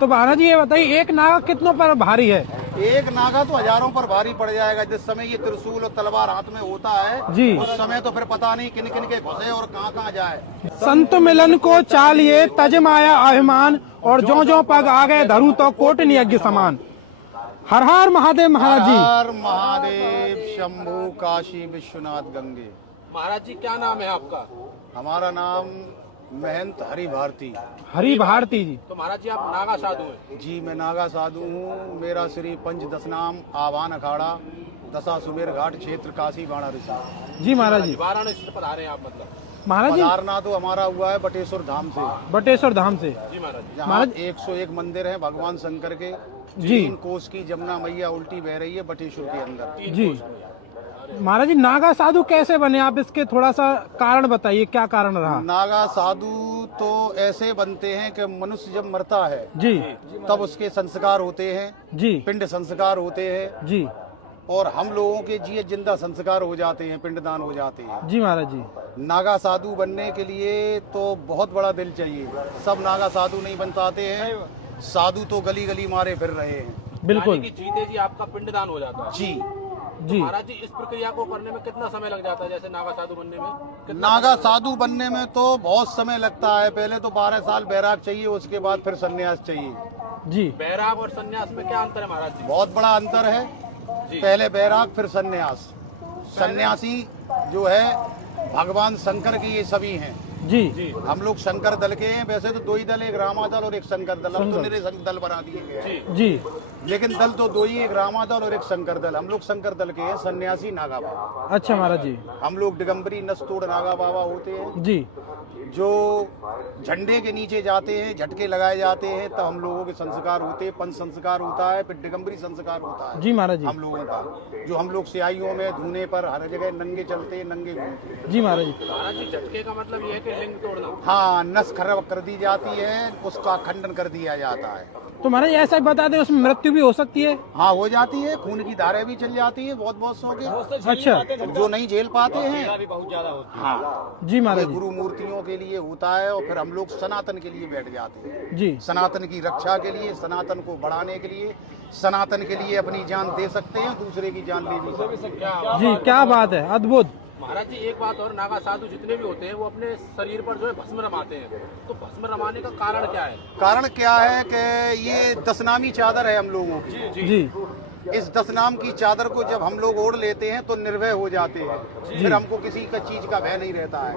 तो महाराज जी ये बताइए, एक नागा कितनों पर भारी है? एक नागा तो हजारों पर भारी पड़ जाएगा। जिस समय ये त्रिशूल और तलवार हाथ में होता है जी, उस समय तो फिर पता नहीं किन किन के घुसे और कहाँ कहाँ जाए। संत मिलन को चालिए तज माया अभिमान, और जो जो पग आ गए धरू तो कोटि यज्ञ समान। हर हर महादेव महाराज जी। हर महादेव शंभू काशी विश्वनाथ गंगे। महाराज जी क्या नाम है आपका? हमारा नाम महंत हरि भारती। हरि भारती जी। तो महाराज जी आप नागा साधु हैं? जी मैं नागा साधु हूँ। मेरा श्री पंच दशनाम आवान अखाड़ा दशा सुमेर घाट क्षेत्र काशी वाराणसी। जी महाराज जी। वाराणसी से पधारे हैं आप मतलब? महाराज जी पधारना तो हमारा हुआ है बटेश्वर धाम से। बटेश्वर धाम से। जी महाराज जी। जहाँ 101 मंदिर हैं भगवान शंकर के। जी 3 कोस की जमुना मैया उल्टी बह रही है बटेश्वर के अंदर। जी। महाराज जी नागा साधु कैसे बने आप, इसके थोड़ा सा कारण बताइए, क्या कारण रहा? नागा साधु तो ऐसे बनते हैं कि मनुष्य जब मरता है जी तब उसके संस्कार होते हैं, जी पिंड संस्कार होते हैं, जी और हम लोगों के जिए जिंदा संस्कार हो जाते हैं, पिंडदान हो जाते हैं। जी महाराज जी। नागा साधु बनने के लिए तो बहुत बड़ा दिल चाहिए। सब नागा साधु नहीं बन पाते हैं। साधु तो गली गली मारे फिर रहे हैं। बिल्कुल यानी कि जीते जी आपका पिंडदान हो जाता है? जी जी। महाराज जी इस प्रक्रिया को करने में कितना समय लग जाता है, जैसे नागा साधु बनने में? कितना नागा साधु बनने में तो बहुत समय लगता है। पहले तो 12 साल बैराग चाहिए, उसके बाद फिर सन्यास चाहिए। जी। बैराग और सन्यास में क्या अंतर है महाराज जी? बहुत बड़ा अंतर है। जी। पहले बैराग फिर सन्यास। सन्यासी जो है भगवान शंकर के ये सभी हैं। जी जी हम लोग शंकर दल के हैं। वैसे तो 2 ही दल, एक रामा दल और एक शंकर दल। अब तो मेरे दल बना दिए गए हैं। जी लेकिन दल तो 2 ही, एक रामा दल और एक शंकर दल। हम लोग शंकर दल के हैं, सन्यासी नागा बाबा। अच्छा महाराज जी। हम लोग दिगंबरी नस्तोड़ नागा बाबा होते हैं, जी जो झंडे के नीचे जाते हैं, झटके लगाए जाते हैं, तब हम लोगों के संस्कार होते हैं। पंच संस्कार होता है, फिर दिगंबरी संस्कार होता है जी महाराज जी। हम लोगों का। जो हम लोग सियाइयों में धुने पर हर जगह नंगे चलते हैं, नंगे घूमते हैं। जी महाराज जी। महाराज जी झटके का मतलब ये है कि लिंग तोड़ना? हाँ, नस खराब कर दी जाती है, उसका खंडन कर दिया जाता है। तो महाराज ऐसा बता दें, उसमें मृत्यु भी हो सकती है? हाँ हो जाती है, खून की धारें भी चल जाती है बहुत बहुत सौ के। अच्छा। जो नहीं झेल पाते हैं। बहुत ज्यादा होती हाँ जी ये महाराज जी। गुरु मूर्तियों के लिए होता है, और फिर हम लोग सनातन के लिए बैठ जाते हैं। जी सनातन की रक्षा के लिए, सनातन को बढ़ाने के लिए, सनातन के लिए अपनी जान दे सकते हैं, दूसरे की जान ले भी सकते हैं। जी क्या बात है, अद्भुत। महाराज जी एक बात और, नागा साधु जितने भी होते हैं वो अपने शरीर पर जो है भस्म रमाते हैं, तो भस्म रमाने का कारण क्या है? कारण क्या है कि ये 10 नामी चादर है हम लोगों की। जी इस 10 नाम की चादर को जब हम लोग ओढ़ लेते हैं तो निर्भय हो जाते हैं। फिर हमको किसी का चीज का भय नहीं रहता है।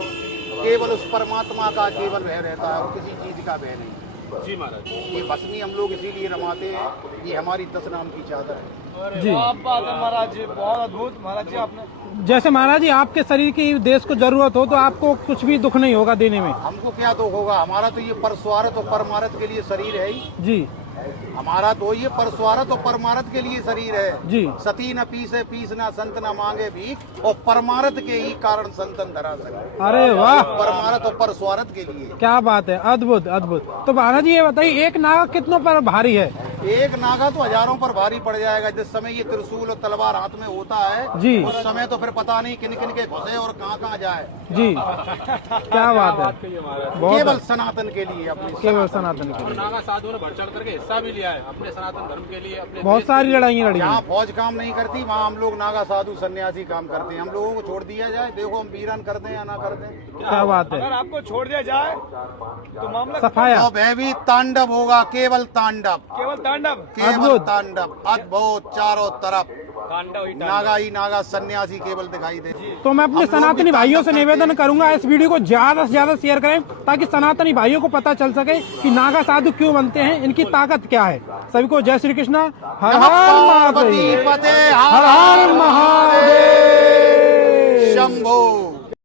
केवल उस परमात्मा का केवल भय रहता है, और किसी चीज का भय नहीं। जी महाराज। ये भस्मी हम लोग इसीलिए रमाते हैं, ये हमारी 10 नाम की चादर है। जी। बात है महाराज जी, बहुत अद्भुत। महाराज जी आपने जैसे महाराज जी आपके शरीर की देश को जरूरत हो तो आपको कुछ भी दुख नहीं होगा देने में? हमको क्या दुख होगा, हमारा तो ये परस्वार्थ और परमार्थ के लिए शरीर है ही। जी हमारा तो ये परस्वार्थ और परमार्थ के लिए शरीर है। जी। सती न पीसे पीस न संत न मांगे भीख, और परमार्थ के ही कारण संतन धरा सके। अरे वाह, परमार्थ और परस्वार्थ के लिए। क्या बात है, अद्भुत अद्भुत। तो महाराज जी ये बताइए, एक नागा कितनों पर भारी है? एक नागा तो हजारों पर भारी पड़ जाएगा। जिस समय ये त्रिशूल और तलवार हाथ में होता है जी। उस समय तो फिर पता नहीं किन किन के घुसे और कहाँ कहाँ जाए। जी क्या बात है, केवल बहुत सनातन के लिए, अपने केवल सनातन के और लिए। नागा साधुओं ने बढ़ चढ़ करके हिस्सा भी लिया है अपने सनातन धर्म के लिए, अपने बहुत देश सारी लड़ाइयाँ लड़ी जहाँ हैं। फौज काम नहीं करती वहाँ हम लोग नागा साधु सन्यासी काम करते हैं। हम लोगों को छोड़ दिया जाए, देखो हम वीरान कर दें या ना कर दें। क्या बात है, अगर आपको छोड़ दिया जाए तो मामला सफाया। तो भयभीत तांडव होगा, केवल तांडव, केवल तांडव। केवल अद्भुत। तांडव, अद्भुत। चारों तरफ तांडव ही नागा ही नागा, सन्यासी केवल दिखाई दे। तो मैं अपने हम लोग सनातनी भी भाइयों से तांडव निवेदन करते हैं। करूंगा, इस वीडियो को ज्यादा से ज्यादा शेयर करें ताकि सनातनी भाइयों को पता चल सके कि नागा साधु क्यों बनते हैं, इनकी ताकत क्या है। सभी को जय श्री कृष्णा। हर हर पार्वती महादेव, पते हर हर महादेव। शंभो।